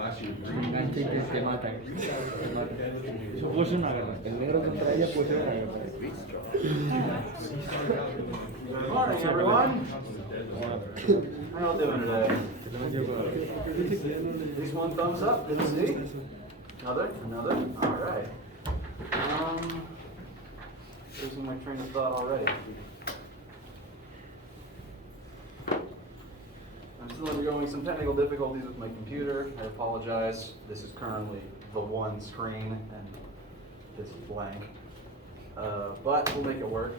Te matan. Eso puede ser una guerra. El negro contra ella puede ser una guerra. Good morning, everyone. How y'all doing today? At least one thumbs up. Good to see. Another. All right. Losing my train of thought already. I'm still undergoing some technical difficulties with my computer. I apologize. This is currently the one screen and it's blank. But we'll make it work.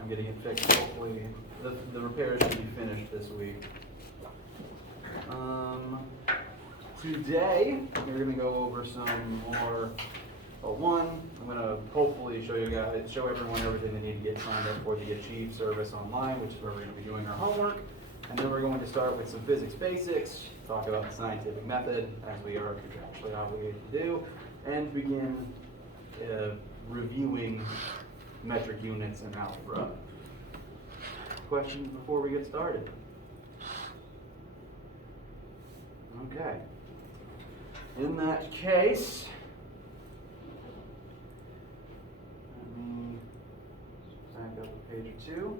I'm getting it fixed. Hopefully, the repairs should be finished this week. Today, we're going to go over some more. Well, one, I'm going to hopefully show everyone everything they need to get signed up for the Achieve service online, which is where we're going to be doing our homework. And then we're going to start with some physics basics, talk about the scientific method, as we are contractually obligated to do, and begin reviewing metric units and algebra. Questions before we get started? Okay. In that case, let me back up a page or two.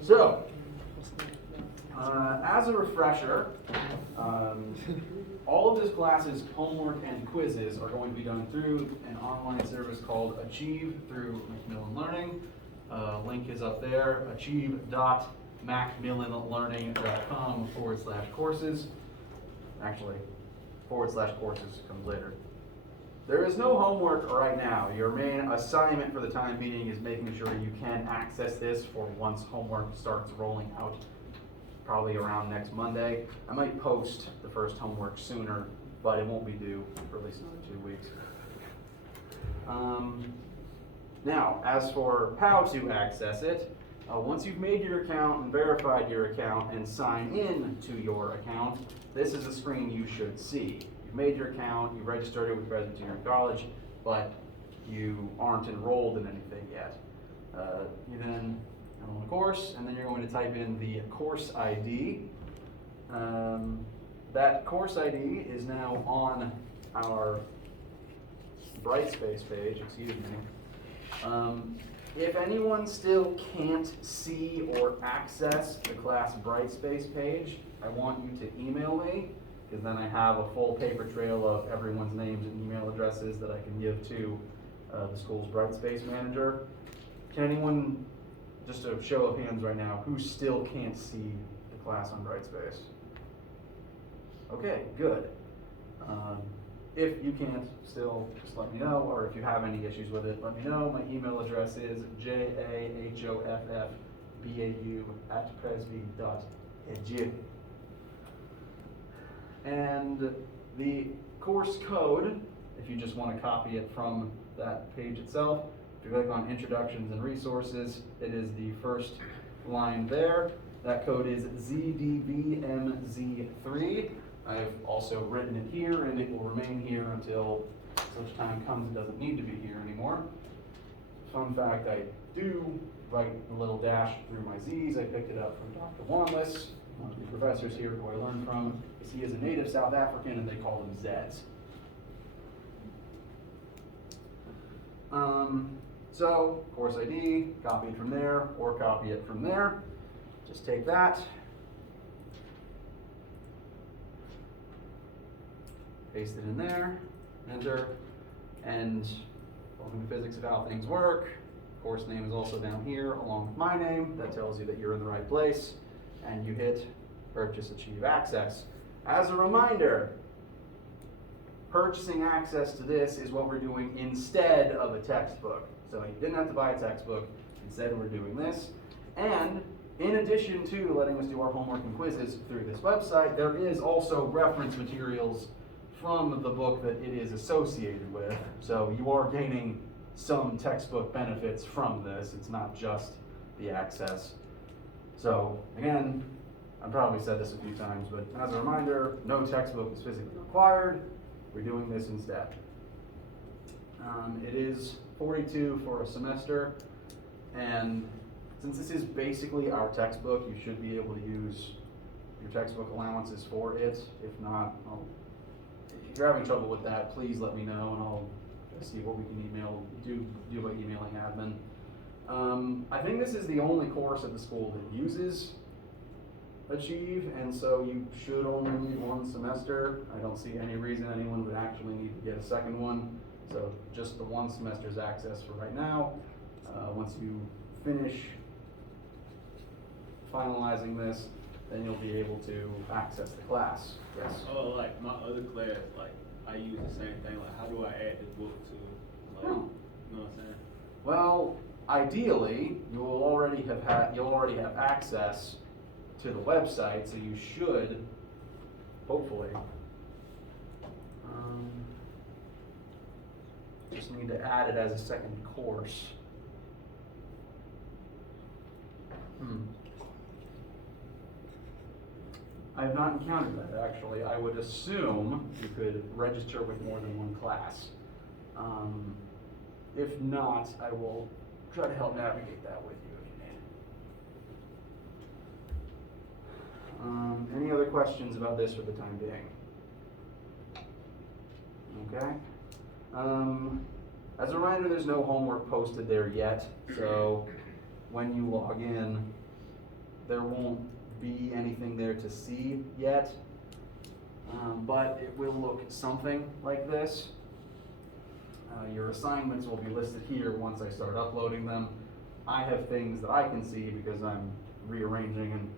So, as a refresher, all of this class's homework and quizzes are going to be done through an online service called Achieve through Macmillan Learning. Link is up there, achieve.macmillanlearning.com/courses. Actually, /courses comes later. There is no homework right now. Your main assignment for the time being is making sure you can access this for once homework starts rolling out, probably around next Monday. I might post the first homework sooner, but it won't be due for at least another 2 weeks. Now, as for how to access it, once you've made your account and verified your account and sign in to your account, this is the screen you should see. You've made your account, you've registered it with Presbyterian College, but you aren't enrolled in anything yet. You then enroll in a course, and then you're going to type in the course ID. That course ID is now on our Brightspace page, excuse me. If anyone still can't see or access the class Brightspace page, I want you to email me, because then I have a full paper trail of everyone's names and email addresses that I can give to the school's Brightspace manager. Can anyone, just a show of hands right now, who still can't see the class on Brightspace? Okay, good. If you can't still, just let me know, or if you have any issues with it, let me know. My email address is jahoffbau@presby.edu. And the course code, if you just want to copy it from that page itself, if you click on Introductions and Resources, it is the first line there. That code is ZDVMZ3. I've also written it here, and it will remain here until such time comes it doesn't need to be here anymore. Fun fact, I do write a little dash through my Z's. I picked it up from Dr. Wanless, one of the professors here who I learned from, because he is a native South African and they call them Zs. So, course ID, copy it from there, or copy it from there. Just take that, paste it in there, enter, and welcome to Physics of How Things Work. Course name is also down here along with my name. That tells you that you're in the right place, and you hit Purchase Achieve Access. As a reminder, purchasing access to this is what we're doing instead of a textbook. So you didn't have to buy a textbook, instead we're doing this. And in addition to letting us do our homework and quizzes through this website, there is also reference materials from the book that it is associated with. So you are gaining some textbook benefits from this. It's not just the access. So again, I've probably said this a few times, but as a reminder, no textbook is physically required. We're doing this instead. It is 42 for a semester, and since this is basically our textbook, you should be able to use your textbook allowances for it. If not, if you're having trouble with that, please let me know, and I'll see what we can do by emailing admin. I think this is the only course at the school that uses Achieve, and so you should only need one semester. I don't see any reason anyone would actually need to get a second one, so just the one semester's access for right now. Once you finish finalizing this, then you'll be able to access the class. Yes? Oh, like my other class, like I use the same thing. Like, how do I add this book to, like, you know what I'm saying? Well, ideally, you'll already have access to the website, so you should, hopefully, just need to add it as a second course. I have not encountered that, actually. I would assume you could register with more than one class. If not, I will try to help navigate that with you if you need. Any other questions about this for the time being? Okay. As a reminder, there's no homework posted there yet, so when you log in, there won't be anything there to see yet, but it will look something like this. Your assignments will be listed here once I start uploading them. I have things that I can see because I'm rearranging and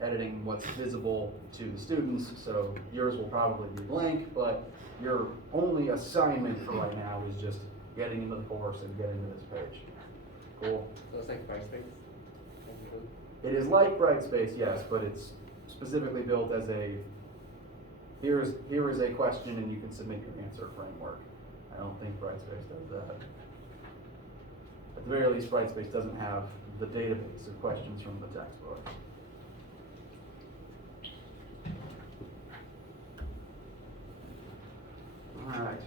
editing what's visible to the students, so yours will probably be blank, but your only assignment for right now is just getting into the course and getting to this page. Cool? So it's like Brightspace? It is like Brightspace, yes, but it's specifically built as here is a question and you can submit your answer framework. I don't think Brightspace does that. At the very least, Brightspace doesn't have the database of questions from the textbook. All right.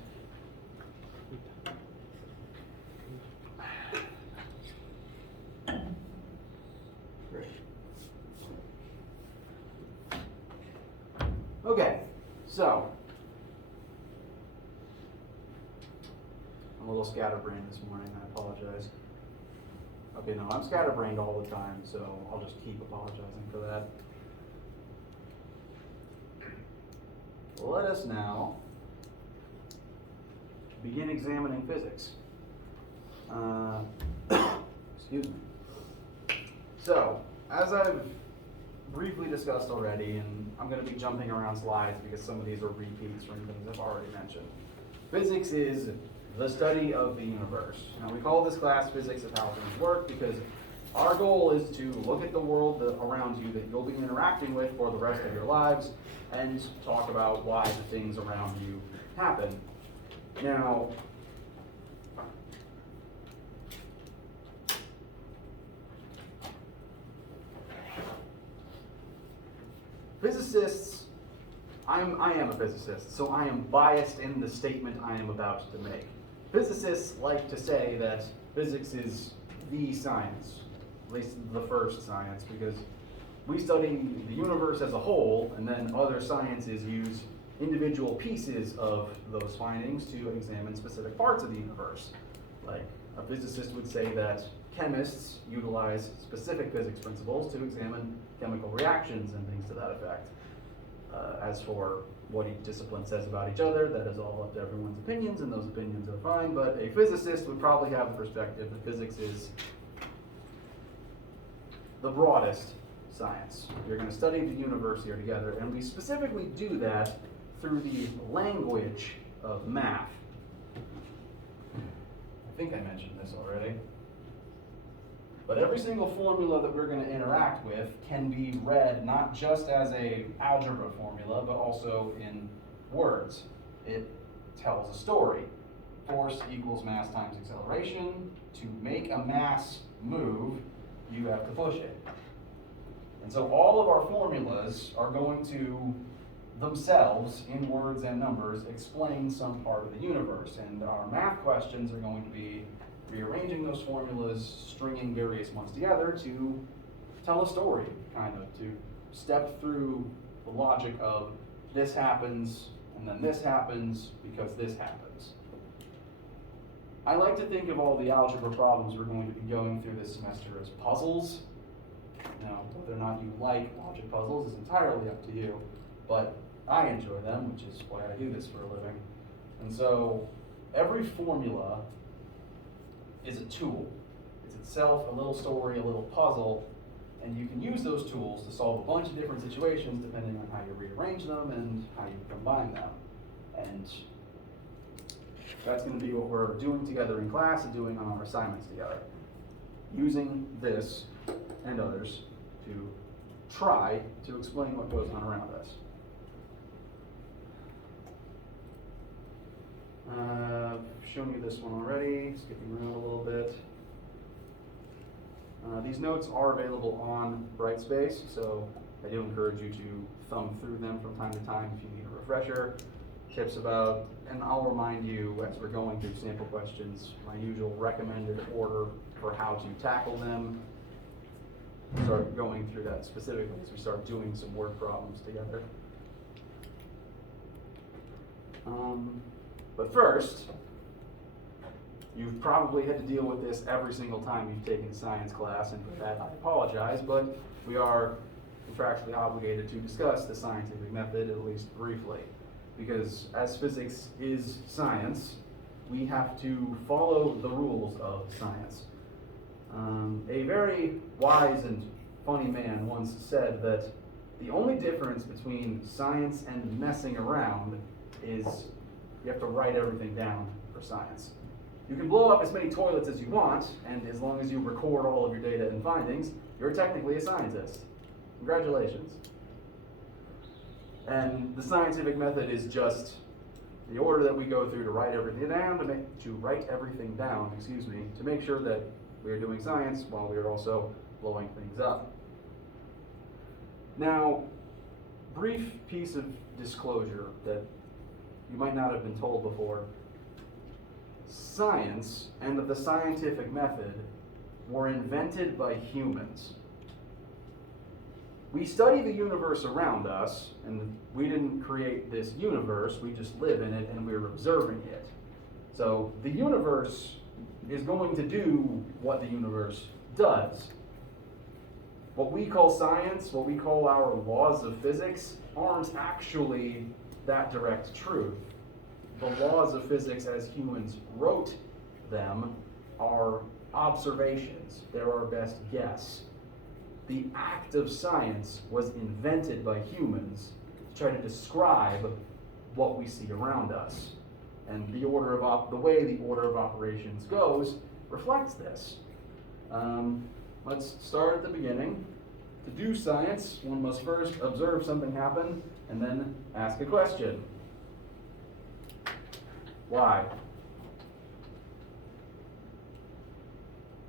Great. Okay, so I'm a little scatterbrained this morning, I apologize. Okay, no, I'm scatterbrained all the time, so I'll just keep apologizing for that. Let us now begin examining physics. Excuse me. So, as I've briefly discussed already, and I'm going to be jumping around slides because some of these are repeats from things I've already mentioned. Physics is the study of the universe. Now, we call this class Physics of How Things Work because our goal is to look at the world around you that you'll be interacting with for the rest of your lives and talk about why the things around you happen. Now, physicists, I am a physicist, so I am biased in the statement I am about to make. Physicists like to say that physics is the science, at least the first science, because we study the universe as a whole, and then other sciences use individual pieces of those findings to examine specific parts of the universe. Like, a physicist would say that chemists utilize specific physics principles to examine chemical reactions and things to that effect. As for what each discipline says about each other, that is all up to everyone's opinions, and those opinions are fine, but a physicist would probably have the perspective that physics is the broadest science. You're going to study the universe here together, and we specifically do that through the language of math. I think I mentioned this already. But every single formula that we're going to interact with can be read not just as an algebra formula, but also in words. It tells a story. Force equals mass times acceleration. To make a mass move, you have to push it. And so all of our formulas are going to themselves, in words and numbers, explain some part of the universe. And our math questions are going to be rearranging those formulas, stringing various ones together to tell a story, kind of, to step through the logic of this happens, and then this happens because this happens. I like to think of all the algebra problems we're going to be going through this semester as puzzles. Now, whether or not you like logic puzzles is entirely up to you, but I enjoy them, which is why I do this for a living. And so, every formula is a tool. It's itself a little story, a little puzzle, and you can use those tools to solve a bunch of different situations depending on how you rearrange them and how you combine them. And that's going to be what we're doing together in class and doing on our assignments together. Using this and others to try to explain what goes on around us. I've shown you this one already, skipping around a little bit. These notes are available on Brightspace, so I do encourage you to thumb through them from time to time if you need a refresher. Tips about, and I'll remind you as we're going through sample questions, my usual recommended order for how to tackle them. Start going through that specifically as we start doing some word problems together. But first, you've probably had to deal with this every single time you've taken a science class, and for that I apologize, but we are contractually obligated to discuss the scientific method, at least briefly. Because as physics is science, we have to follow the rules of science. A very wise and funny man once said that the only difference between science and messing around is you have to write everything down for science. You can blow up as many toilets as you want, and as long as you record all of your data and findings, you're technically a scientist. Congratulations. And the scientific method is just the order that we go through to write everything down, to make sure that we are doing science while we are also blowing things up. Now, brief piece of disclosure that you might not have been told before. Science and the scientific method were invented by humans. We study the universe around us, and we didn't create this universe, we just live in it and we're observing it. So the universe is going to do what the universe does. What we call science, what we call our laws of physics, aren't actually that direct truth. The laws of physics as humans wrote them are observations. They're our best guess. The act of science was invented by humans to try to describe what we see around us. And the way the order of operations goes reflects this. Let's start at the beginning. To do science, one must first observe something happen and then ask a question. Why?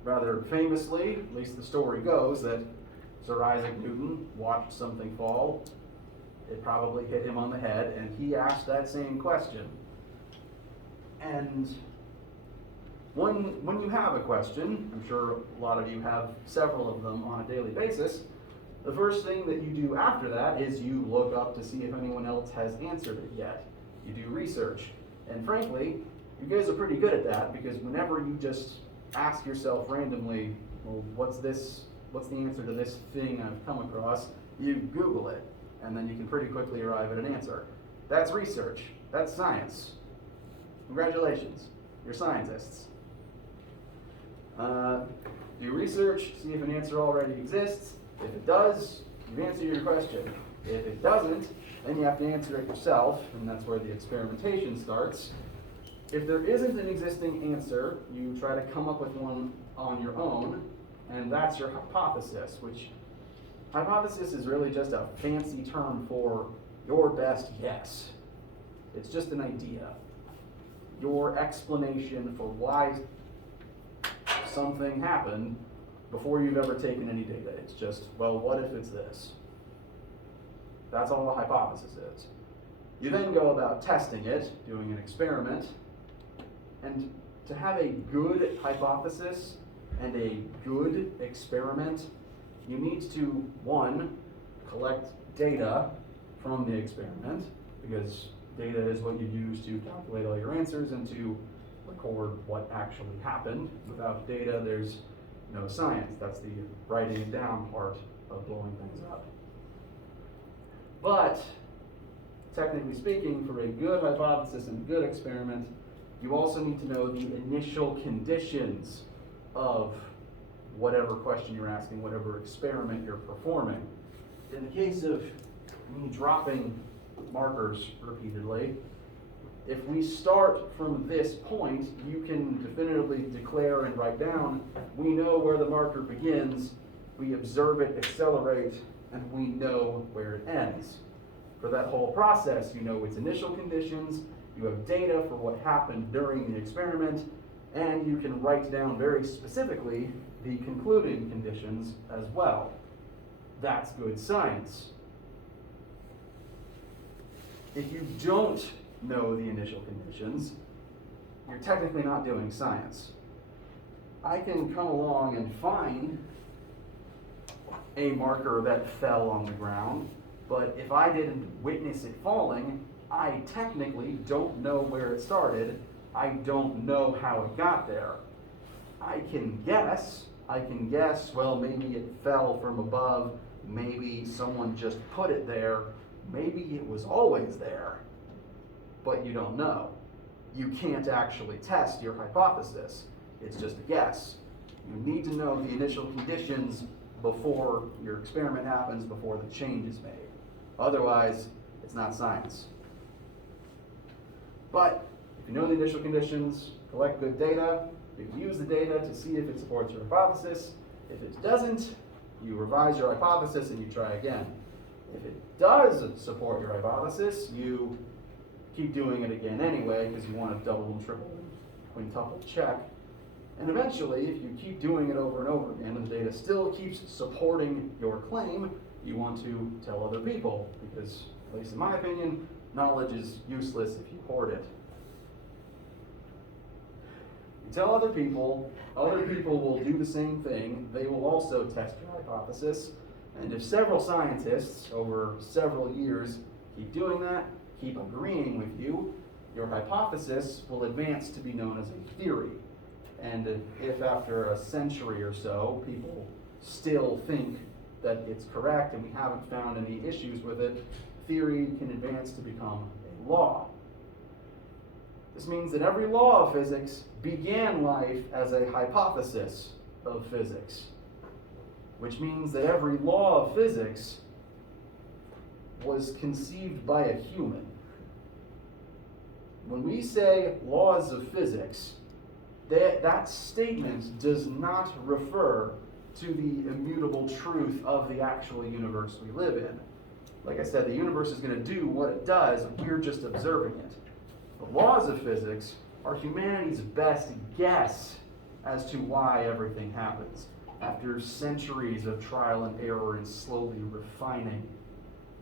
Rather famously, at least the story goes, that Sir Isaac Newton watched something fall. It probably hit him on the head, and he asked that same question. And when you have a question, I'm sure a lot of you have several of them on a daily basis, the first thing that you do after that is you look up to see if anyone else has answered it yet. You do research. And frankly, you guys are pretty good at that, because whenever you just ask yourself randomly, well, what's the answer to this thing I've come across, you Google it, and then you can pretty quickly arrive at an answer. That's research. That's science. Congratulations. You're scientists. Do research, see if an answer already exists. If it does, you've answered your question. If it doesn't, then you have to answer it yourself, and that's where the experimentation starts. If there isn't an existing answer, you try to come up with one on your own, and that's your hypothesis, which hypothesis is really just a fancy term for your best guess. It's just an idea. Your explanation for why something happened before you've ever taken any data. It's just, well, what if it's this? That's all a hypothesis is. You then go about testing it, doing an experiment, and to have a good hypothesis and a good experiment, you need to, one, collect data from the experiment, because data is what you use to calculate all your answers and to record what actually happened. Without data, there's no science. That's the writing it down part of blowing things up. But, technically speaking, for a good hypothesis and a good experiment, you also need to know the initial conditions of whatever question you're asking, whatever experiment you're performing. In the case of me dropping markers repeatedly, if we start from this point, you can definitively declare and write down, we know where the marker begins, we observe it accelerate, and we know where it ends. For that whole process, you know its initial conditions, you have data for what happened during the experiment, and you can write down very specifically the concluding conditions as well. That's good science. If you don't know the initial conditions, you're technically not doing science. I can come along and find a marker that fell on the ground, but if I didn't witness it falling, I technically don't know where it started. I don't know how it got there. I can guess, well, maybe it fell from above, maybe someone just put it there, maybe it was always there, but you don't know. You can't actually test your hypothesis. It's just a guess. You need to know the initial conditions before your experiment happens, before the change is made. Otherwise, it's not science. But if you know the initial conditions, collect good data, you can use the data to see if it supports your hypothesis. If it doesn't, you revise your hypothesis and you try again. If it does support your hypothesis, you keep doing it again anyway, because you want to double and triple and quintuple check. And eventually, if you keep doing it over and over again and the data still keeps supporting your claim, you want to tell other people, because, at least in my opinion, knowledge is useless if you hoard it. You tell other people will do the same thing. They will also test your hypothesis. And if several scientists over several years keep doing that, keep agreeing with you, your hypothesis will advance to be known as a theory. And if after a century or so, people still think that it's correct and we haven't found any issues with it, theory can advance to become a law. This means that every law of physics began life as a hypothesis of physics, which means that every law of physics was conceived by a human. When we say laws of physics, that statement does not refer to the immutable truth of the actual universe we live in. Like I said, the universe is going to do what it does, we're just observing it. The laws of physics are humanity's best guess as to why everything happens, after centuries of trial and error and slowly refining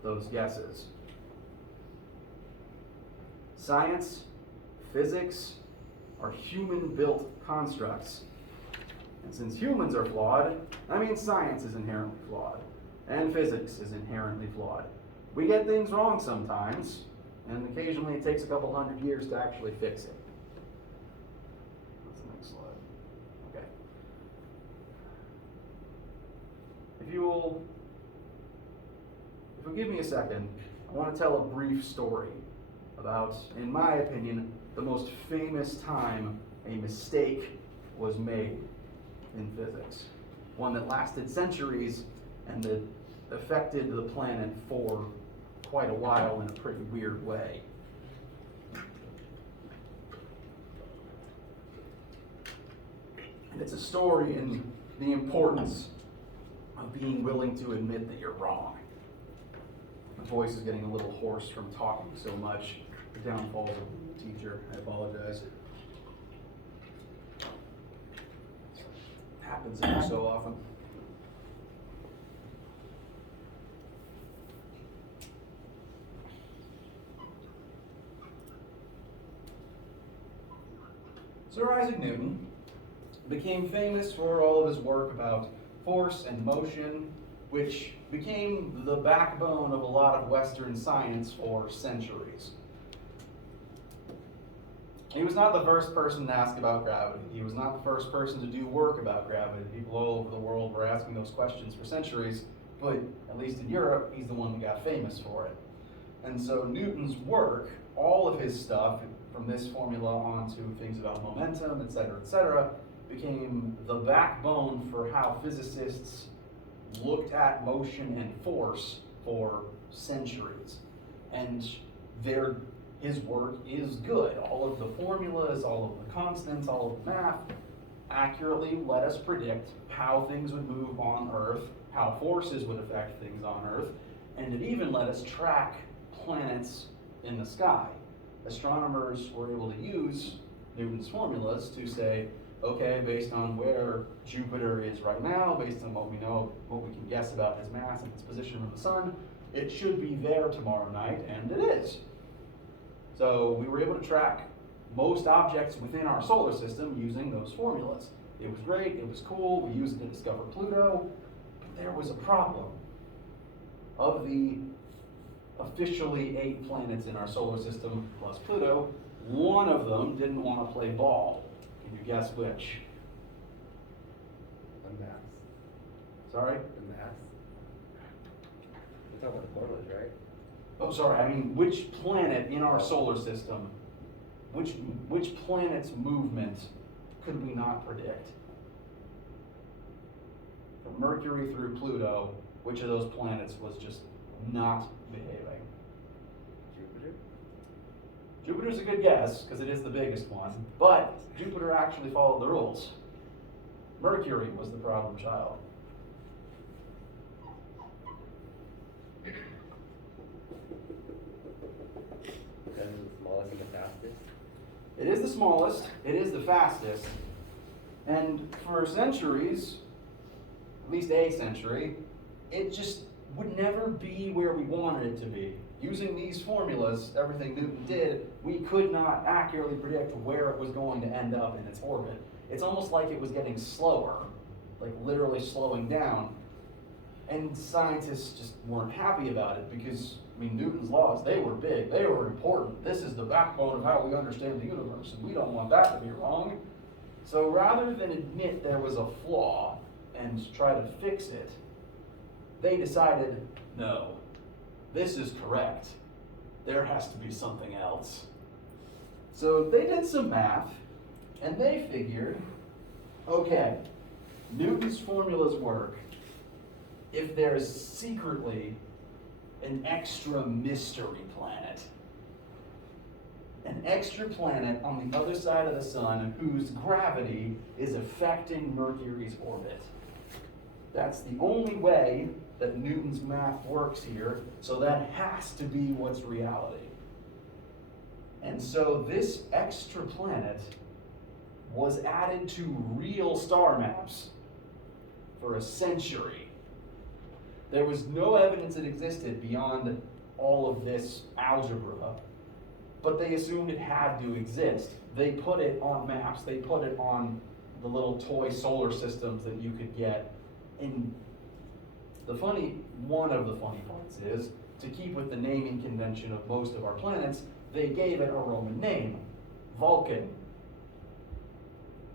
those guesses. Science, physics, are human-built constructs. And since humans are flawed, that means science is inherently flawed, and physics is inherently flawed. We get things wrong sometimes, and occasionally it takes a couple hundred years to actually fix it. What's the next slide? Okay. If you'll give me a second, I want to tell a brief story about, in my opinion, the most famous time a mistake was made in physics. One that lasted centuries and that affected the planet for quite a while in a pretty weird way. And it's a story in the importance of being willing to admit that you're wrong. My voice is getting a little hoarse from talking so much. The downfalls of the teacher. I apologize. Happens every so often. Sir Isaac Newton became famous for all of his work about force and motion, which became the backbone of a lot of Western science for centuries. He was not the first person to ask about gravity. He was not the first person to do work about gravity. People all over the world were asking those questions for centuries, but at least in Europe, he's the one who got famous for it. And so Newton's work, all of his stuff, from this formula on to things about momentum, et cetera, became the backbone for how physicists looked at motion and force for centuries. And his work is good. All of the formulas, all of the constants, all of the math accurately let us predict how things would move on Earth, how forces would affect things on Earth, and it even let us track planets in the sky. Astronomers were able to use Newton's formulas to say, okay, based on where Jupiter is right now, based on what we know, what we can guess about his mass and its position from the sun, it should be there tomorrow night, and it is. So we were able to track most objects within our solar system using those formulas. It was great, it was cool, we used it to discover Pluto, but there was a problem. Of the officially 8 planets in our solar system plus Pluto, one of them didn't want to play ball. Can you guess which? The mass. Sorry? The mass. We're talking about the formulas, right? Oh, sorry, I mean, which planet in our solar system, which planet's movement could we not predict? From Mercury through Pluto, which of those planets was just not behaving? Jupiter? Jupiter's a good guess, because it is the biggest one, but Jupiter actually followed the rules. Mercury was the problem child. Because it's the smallest and the fastest. It is the smallest, it is the fastest, and for centuries, at least a century, it just would never be where we wanted it to be. Using these formulas, everything Newton did, we could not accurately predict where it was going to end up in its orbit. It's almost like it was getting slower, like literally slowing down, and scientists just weren't happy about it because, I mean, Newton's laws, they were big, they were important. This is the backbone of how we understand the universe, and we don't want that to be wrong. So rather than admit there was a flaw and try to fix it, they decided, no, this is correct. There has to be something else. So they did some math, and they figured, okay, Newton's formulas work if there's secretly an extra mystery planet. An extra planet on the other side of the sun whose gravity is affecting Mercury's orbit. That's the only way that Newton's math works here, so that has to be what's reality. And so this extra planet was added to real star maps for a century. There was no evidence it existed beyond all of this algebra, but they assumed it had to exist. They put it on maps, they put it on the little toy solar systems that you could get. And one of the funny parts is, to keep with the naming convention of most of our planets, they gave it a Roman name, Vulcan,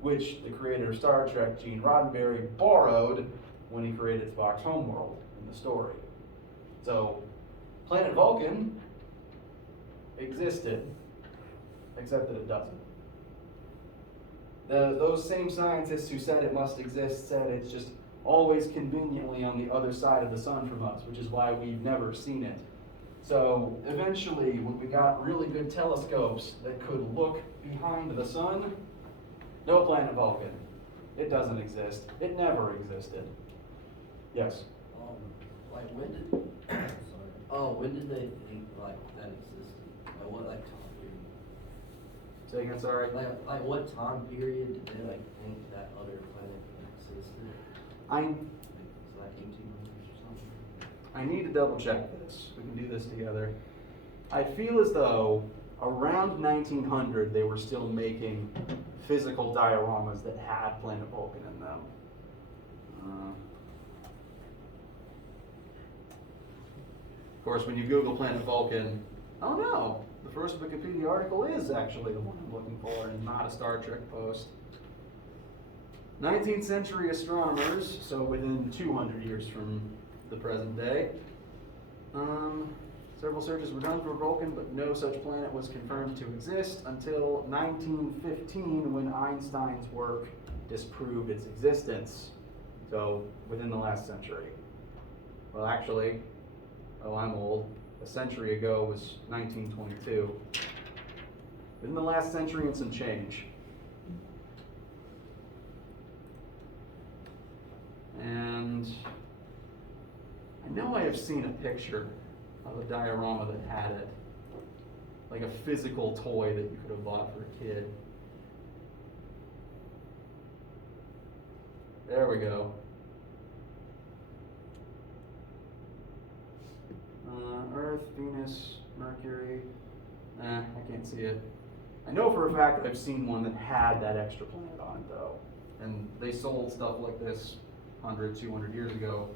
which the creator of Star Trek, Gene Roddenberry, borrowed when he created Spock's homeworld in the story. So, planet Vulcan existed, except that it doesn't. Those same scientists who said it must exist said it's just always conveniently on the other side of the sun from us, which is why we've never seen it. So eventually, when we got really good telescopes that could look behind the sun, no planet Vulcan. It doesn't exist. It never existed. Yes? Like when did, when did they think like that existed? Like what time period? Say again, sorry? Like what time period did they like think that other planet existed? It's like 1800s or something. I need to double check this. We can do this together. I feel as though around 1900, they were still making physical dioramas that had planet Vulcan in them. Of course, when you Google planet Vulcan, oh no, the first Wikipedia article is actually the one I'm looking for and not a Star Trek post. 19th century astronomers, so within 200 years from the present day, several searches were done for Vulcan, but no such planet was confirmed to exist until 1915 when Einstein's work disproved its existence. So within the last century. Well, actually, oh, I'm old. A century ago was 1922. Within the last century and some change. And I know I have seen a picture of a diorama that had it. Like a physical toy that you could have bought for a kid. There we go. Earth, Venus, Mercury. I can't see it. I know for a fact that I've seen one that had that extra planet on it though. And they sold stuff like this 100, 200 years ago,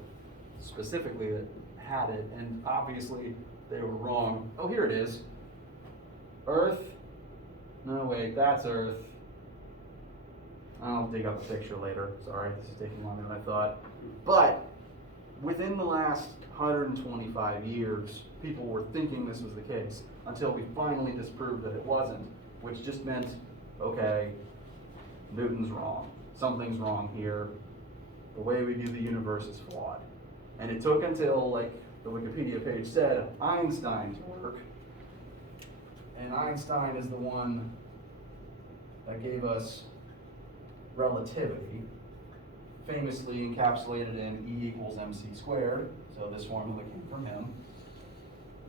specifically that had it. And obviously they were wrong. Oh, here it is. Earth. No, wait, that's Earth. I'll dig up a picture later. Sorry, this is taking longer than I thought. But within the last 125 years, people were thinking this was the case until we finally disproved that it wasn't, which just meant, okay, Newton's wrong. Something's wrong here. The way we view the universe is flawed. And it took until, like the Wikipedia page said, Einstein's work. And Einstein is the one that gave us relativity, famously encapsulated in E equals mc squared, so this formula came from him.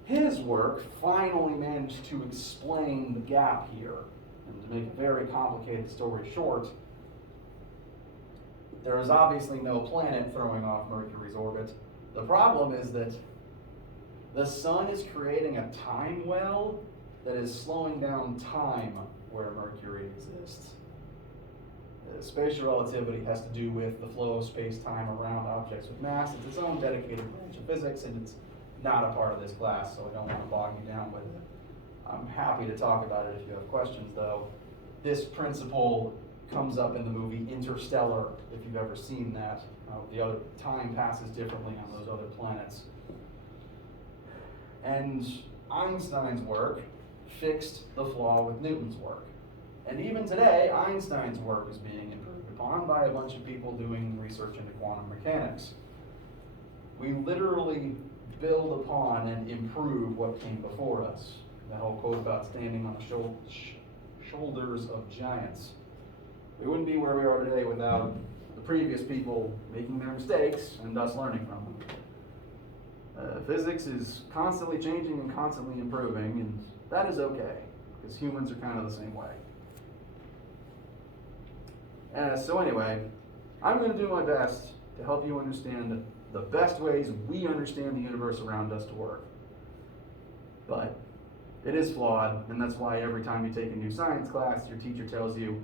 His work finally managed to explain the gap here, and to make a very complicated story short, there is obviously no planet throwing off Mercury's orbit. The problem is that the sun is creating a time well that is slowing down time where Mercury exists. Spatial relativity has to do with the flow of space-time around objects with mass. It's its own dedicated branch of physics, and it's not a part of this class, so I don't want to bog you down with it. I'm happy to talk about it if you have questions, though. This principle comes up in the movie Interstellar, if you've ever seen that. The other time passes differently on those other planets. And Einstein's work fixed the flaw with Newton's work. And even today, Einstein's work is being improved upon by a bunch of people doing research into quantum mechanics. We literally build upon and improve what came before us. That whole quote about standing on the shoulders of giants. We wouldn't be where we are today without the previous people making their mistakes and thus learning from them. Physics is constantly changing and constantly improving, and that is okay, because humans are kind of the same way. So anyway, I'm going to do my best to help you understand the best ways we understand the universe around us to work. But it is flawed, and that's why every time you take a new science class, your teacher tells you,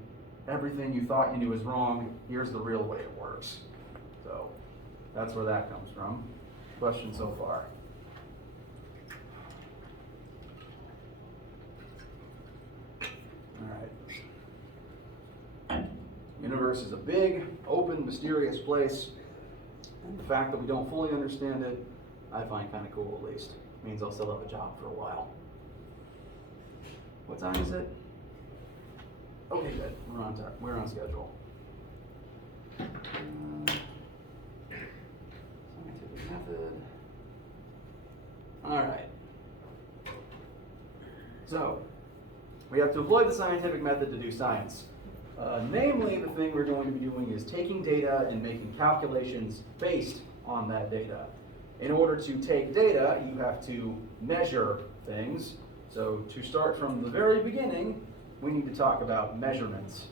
everything you thought you knew is wrong, here's the real way it works. So that's where that comes from. Questions so far? All right. Universe is a big, open, mysterious place. And the fact that we don't fully understand it, I find kind of cool at least. It means I'll still have a job for a while. What time is it? Okay, good. We're on schedule. Scientific method. All right. So, we have to employ the scientific method to do science. Namely, the thing we're going to be doing is taking data and making calculations based on that data. In order to take data, you have to measure things. So to start from the very beginning, we need to talk about measurements.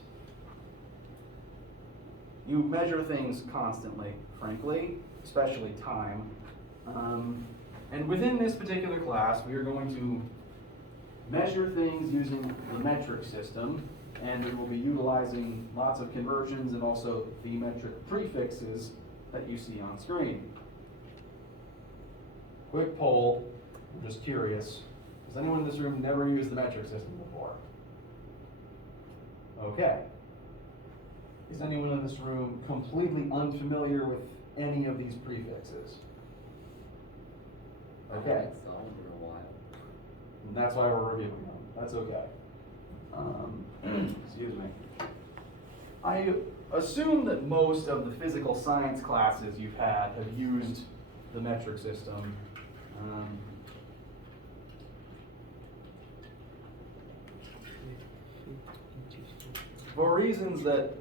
You measure things constantly, frankly, especially time. And within this particular class, we are going to measure things using the metric system, and we will be utilizing lots of conversions and also the metric prefixes that you see on screen. Quick poll, I'm just curious. Has anyone in this room never used the metric system before? Okay. Is anyone in this room completely unfamiliar with any of these prefixes? Okay. So, in a while. And that's why we're reviewing them. That's okay. Excuse me. I assume that most of the physical science classes you've had have used the metric system. For reasons that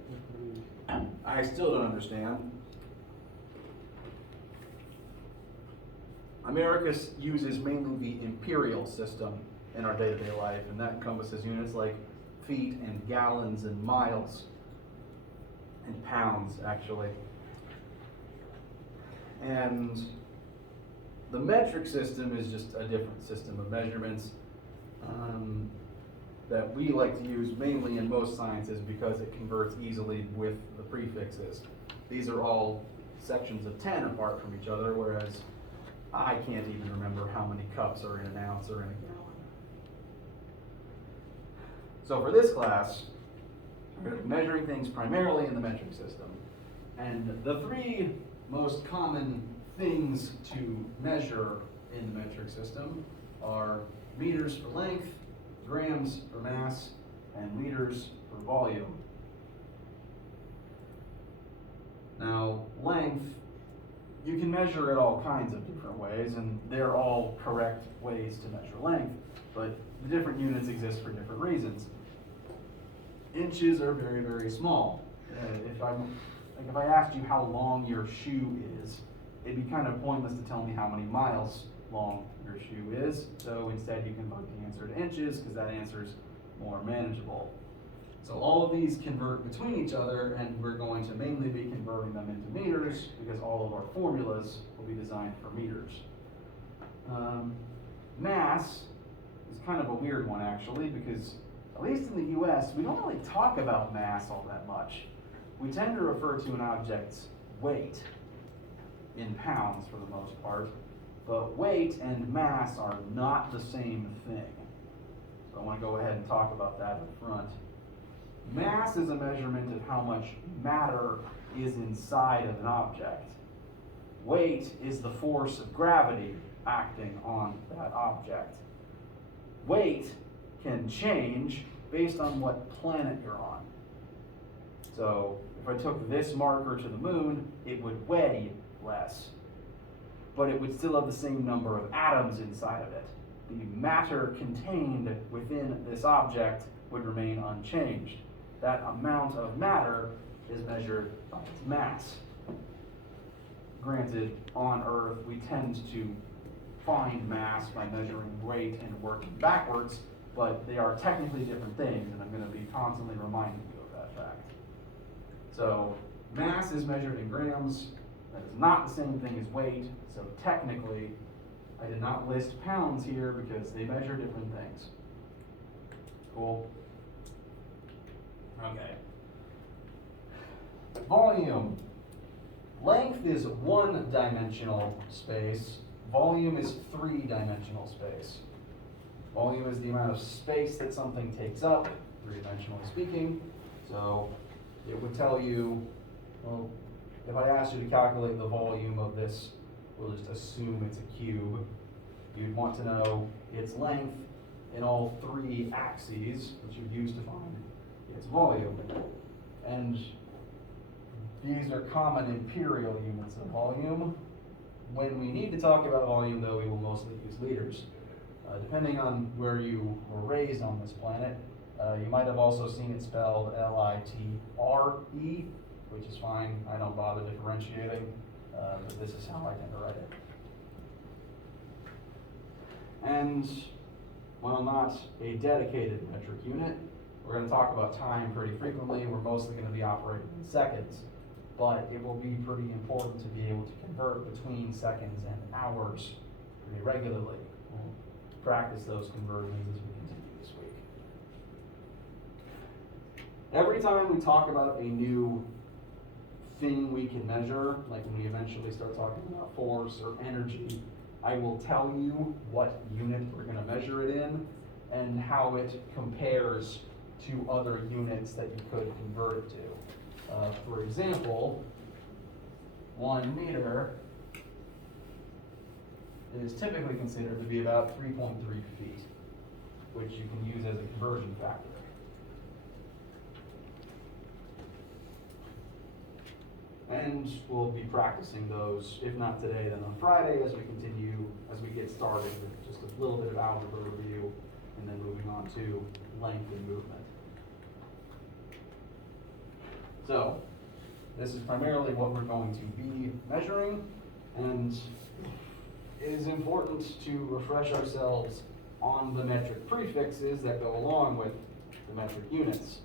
I still don't understand, America uses mainly the imperial system in our day-to-day life, and that encompasses units like feet and gallons and miles and pounds, actually. And the metric system is just a different system of measurements that we like to use mainly in most sciences because it converts easily with the prefixes. These are all sections of 10 apart from each other, whereas I can't even remember how many cups are in an ounce or in a gallon. So for this class, we're going to be measuring things primarily in the metric system. And the three most common things to measure in the metric system are meters for length, grams for mass, and liters for volume. Now, length, you can measure it all kinds of different ways, and they're all correct ways to measure length, but the different units exist for different reasons. Inches are very, very small. If I asked you how long your shoe is, it'd be kind of pointless to tell me how many miles long your shoe is. So instead you convert the answer to inches because that answer is more manageable. So all of these convert between each other, and we're going to mainly be converting them into meters because all of our formulas will be designed for meters. Mass is kind of a weird one actually, because at least in the US, we don't really talk about mass all that much. We tend to refer to an object's weight in pounds for the most part, but weight and mass are not the same thing. So I want to go ahead and talk about that up front. Mass is a measurement of how much matter is inside of an object. Weight is the force of gravity acting on that object. Weight can change based on what planet you're on. So if I took this marker to the moon, it would weigh less, but it would still have the same number of atoms inside of it. The matter contained within this object would remain unchanged. That amount of matter is measured by its mass. Granted, on Earth, we tend to find mass by measuring weight and working backwards, but they are technically different things, and I'm going to be constantly reminding you of that fact. So, mass is measured in grams. That is not the same thing as weight, so technically, I did not list pounds here because they measure different things. Cool? Okay. Volume. Length is one-dimensional space. Volume is three-dimensional space. Volume is the amount of space that something takes up, three-dimensionally speaking. So it would tell you, well, if I asked you to calculate the volume of this, we'll just assume it's a cube. You'd want to know its length in all three axes, which you'd use to find its volume. And these are common imperial units of volume. When we need to talk about volume, though, we will mostly use liters. Depending on where you were raised on this planet, you might have also seen it spelled L-I-T-R-E, which is fine. I don't bother differentiating, but this is how I tend to write it. And while not a dedicated metric unit, we're going to talk about time pretty frequently. We're mostly going to be operating in seconds, but it will be pretty important to be able to convert between seconds and hours pretty regularly. We'll practice those conversions as we continue Every time we talk about a new thing we can measure, like when we eventually start talking about force or energy, I will tell you what unit we're going to measure it in and how it compares to other units that you could convert it to. For example, 1 meter is typically considered to be about 3.3 feet, which you can use as a conversion factor. And we'll be practicing those, if not today, then on Friday as we get started with just a little bit of algebra review, and then moving on to length and movement. So, this is primarily what we're going to be measuring, and it is important to refresh ourselves on the metric prefixes that go along with the metric units.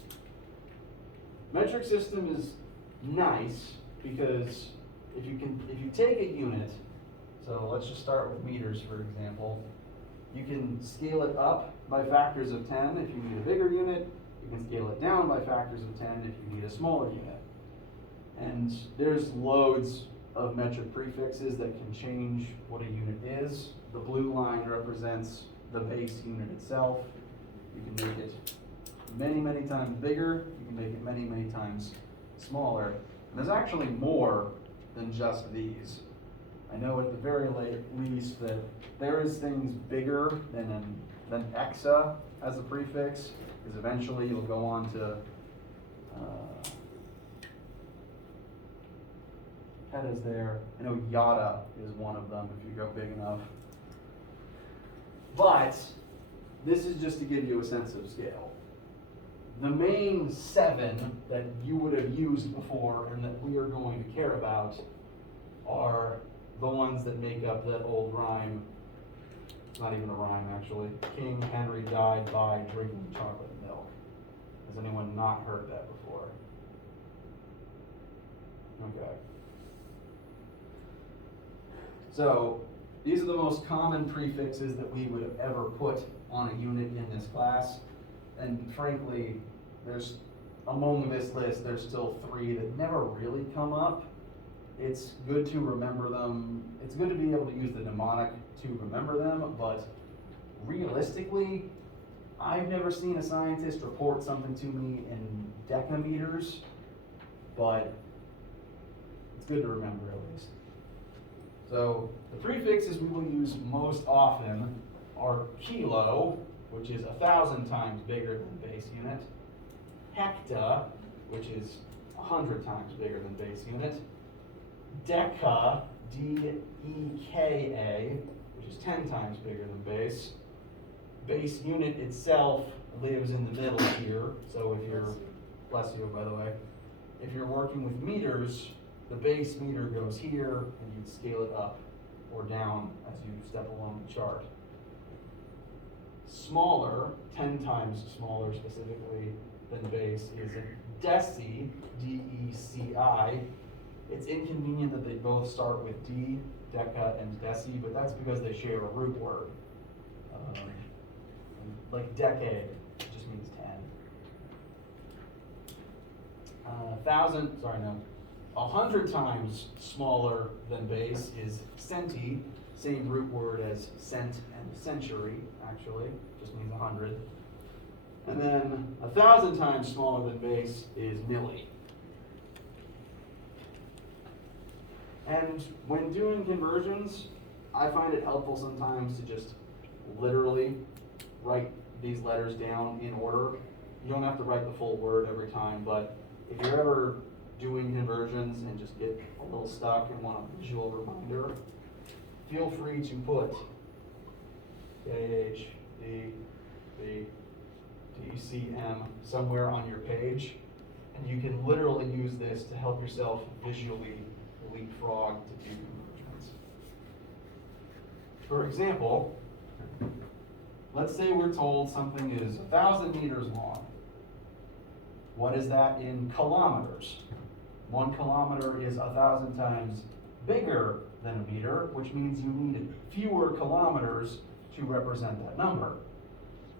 Metric system is nice because if you take a unit, so let's just start with meters for example, you can scale it up by factors of 10 if you need a bigger unit, you can scale it down by factors of 10 if you need a smaller unit. And there's loads of metric prefixes that can change what a unit is. The blue line represents the base unit itself. You can make it many, many times bigger, you can make it many, many times smaller. And there's actually more than just these. I know at the very least that there is things bigger than exa as a prefix, because eventually you'll go on to is there. I know yada is one of them if you go big enough. But this is just to give you a sense of scale. The main 7 that you would have used before and that we are going to care about are the ones that make up that old rhyme. It's not even a rhyme actually. King Henry died by drinking chocolate milk. Has anyone not heard that before? Okay. So these are the most common prefixes that we would have ever put on a unit in this class. And frankly, among this list, there's still 3 that never really come up. It's good to remember them. It's good to be able to use the mnemonic to remember them, but realistically, I've never seen a scientist report something to me in decameters, but it's good to remember at least. So the prefixes we will use most often are kilo, which is 1,000 times bigger than base unit, hecta, which is 100 times bigger than base unit, deca, D-E-K-A, which is 10 times bigger than base. Base unit itself lives in the middle here, so if you're, bless you by the way, if you're working with meters, the base meter goes here, and you'd scale it up or down as you step along the chart. Smaller, 10 times smaller specifically than base, is a deci, D-E-C-I. It's inconvenient that they both start with D, deca, and deci, but that's because they share a root word. Like decade, just means 10. 100 times smaller than base is centi, same root word as cent and century, actually, just means 100. And then 1,000 times smaller than base is milli. And when doing conversions, I find it helpful sometimes to just literally write these letters down in order. You don't have to write the full word every time, but if you're ever doing conversions and just get a little stuck and want a visual reminder, feel free to put K-H, D, B, D-C-M somewhere on your page, and you can literally use this to help yourself visually leapfrog to do conversions. For example, let's say we're told something is 1,000 meters long. What is that in kilometers? 1 kilometer is 1,000 times bigger than a meter, which means you need fewer kilometers to represent that number.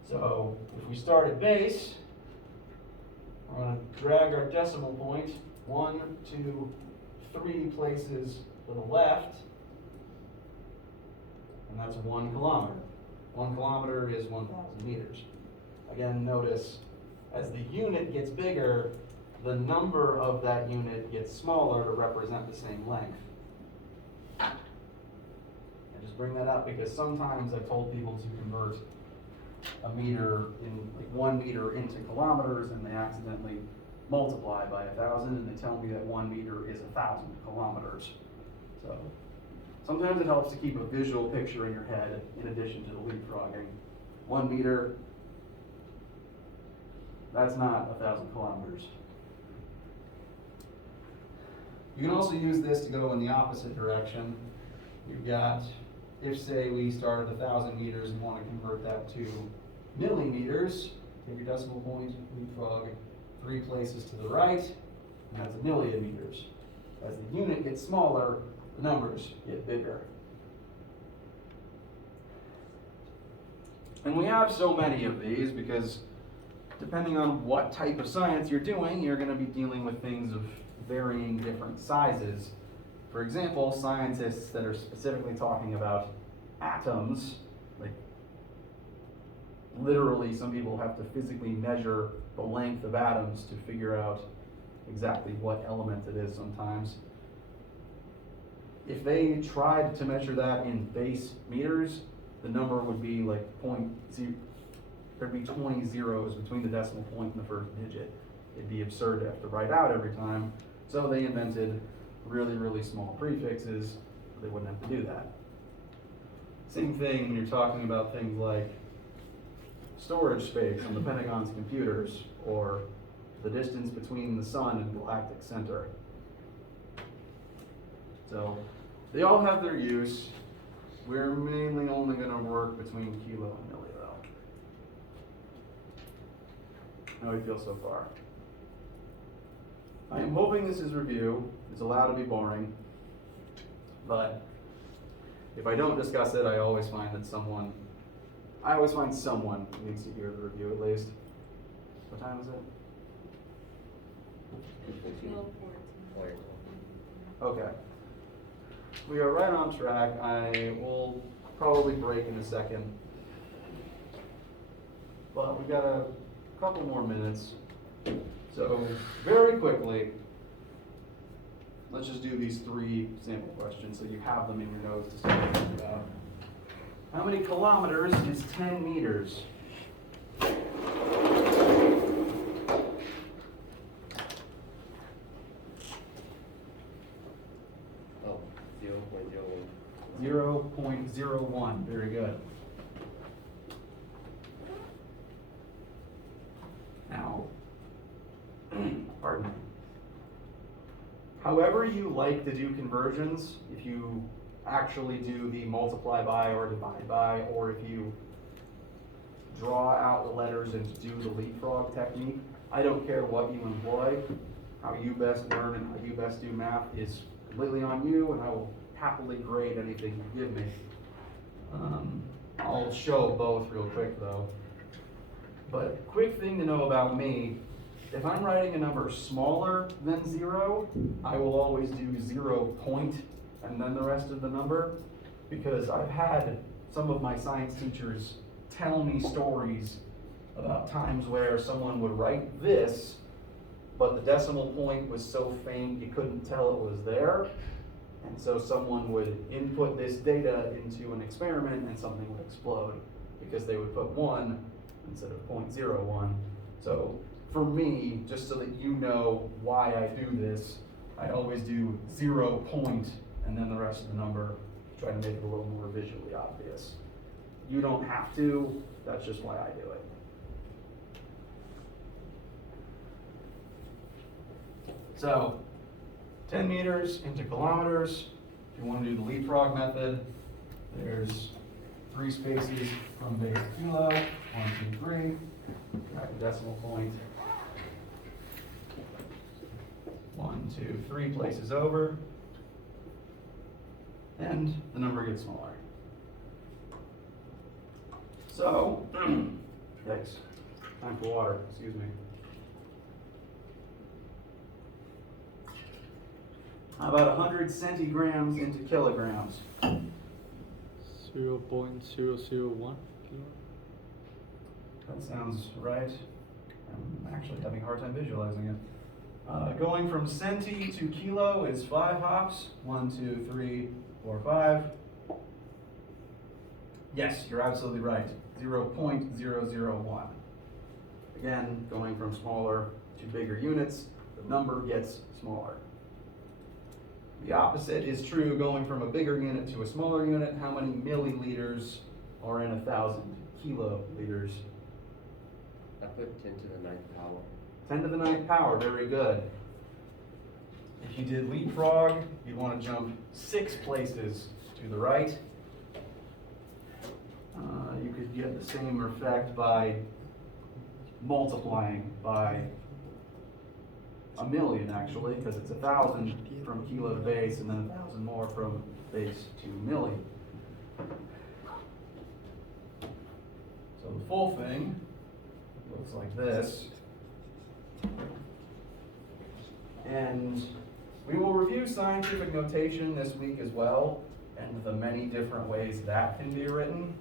So if we start at base, We're going to drag our decimal point 1, 2, 3 places to the left, and that's 1 kilometer. 1 kilometer is 1,000 meters. Again, notice as the unit gets bigger, the number of that unit gets smaller to represent the same length. I just bring that up because sometimes I've told people to convert a meter in like 1 meter into kilometers, and they accidentally multiply by 1,000, and they tell me that 1 meter is 1,000 kilometers. So sometimes it helps to keep a visual picture in your head in addition to the leapfrogging. 1 meter, that's not 1,000 kilometers. You can also use this to go in the opposite direction. You've got, if say we start at 1,000 meters and want to convert that to millimeters, take your decimal point, leapfrog 3 places to the right, and that's 1,000,000 meters. As the unit gets smaller, the numbers get bigger. And we have so many of these because depending on what type of science you're doing, you're going to be dealing with things of varying different sizes. For example, scientists that are specifically talking about atoms, like literally some people have to physically measure the length of atoms to figure out exactly what element it is sometimes. If they tried to measure that in base meters, the number would be like there'd be 20 zeros between the decimal point and the first digit. It'd be absurd to have to write out every time. So they invented really, really small prefixes so they wouldn't have to do that. Same thing when you're talking about things like storage space on the Pentagon's computers, or the distance between the sun and galactic center. So they all have their use. We're mainly only going to work between kilo and milli though. How do you feel so far? I am hoping this is review. It's allowed to be boring, but if I don't discuss it, I always find someone needs to hear the review at least. What time is it? 12:14. Okay. We are right on track. I will probably break in a second, but we've got a couple more minutes. So very quickly, let's just do these 3 sample questions so you have them in your notes to start thinking about. How many kilometers is 10 meters? Oh, 0.01. 0.01. Very good. Now, pardon me. However you like to do conversions, if you actually do the multiply by or divide by, or if you draw out the letters and do the leapfrog technique, I don't care what you employ. How you best learn and how you best do math is completely on you, and I will happily grade anything you give me. I'll show both real quick though. But quick thing to know about me, if I'm writing a number smaller than 0, I will always do 0 point and then the rest of the number, because I've had some of my science teachers tell me stories about times where someone would write this, but the decimal point was so faint you couldn't tell it was there. And so someone would input this data into an experiment and something would explode because they would put 1 instead of 0.01. So for me, just so that you know why I do this, I always do 0 point and then the rest of the number, try to make it a little more visually obvious. You don't have to, that's just why I do it. So, 10 meters into kilometers. If you want to do the leapfrog method, there's 3 spaces from base to kilo, 1, 2, 3, got your decimal point. 1, 2, 3 places over, and the number gets smaller. So, yikes, time for water, excuse me. How about 100 centigrams into kilograms? 0.001 kilo. That sounds right. I'm actually having a hard time visualizing it. Going from centi to kilo is 5 hops. 1, 2, 3, 4, 5. Yes, you're absolutely right. 0.001. Again, going from smaller to bigger units, the number gets smaller. The opposite is true going from a bigger unit to a smaller unit. How many milliliters are in 1,000 kiloliters? I put 10 to the 9th power. 10 to the 9th power, very good. If you did leapfrog, you'd want to jump 6 places to the right. You could get the same effect by multiplying by 1,000,000 actually, because it's 1,000 from kilo to base and then 1,000 more from base to milli. So the full thing looks like this. And we will review scientific notation this week as well, and the many different ways that can be written.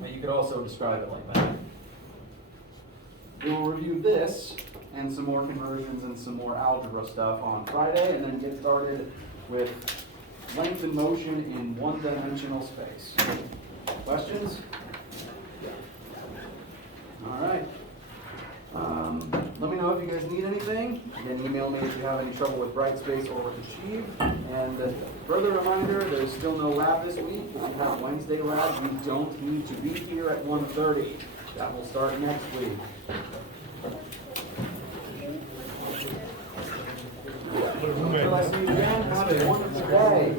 But you could also describe it like that. We will review this and some more conversions and some more algebra stuff on Friday, and then get started with length and motion in one-dimensional space. Questions? All right. Let me know if you guys need anything. Again, email me if you have any trouble with Brightspace or with Achieve. And further reminder, there's still no lab this week. If you have Wednesday lab, you don't need to be here at 1:30. That will start next week. Until I see you again, have a wonderful day.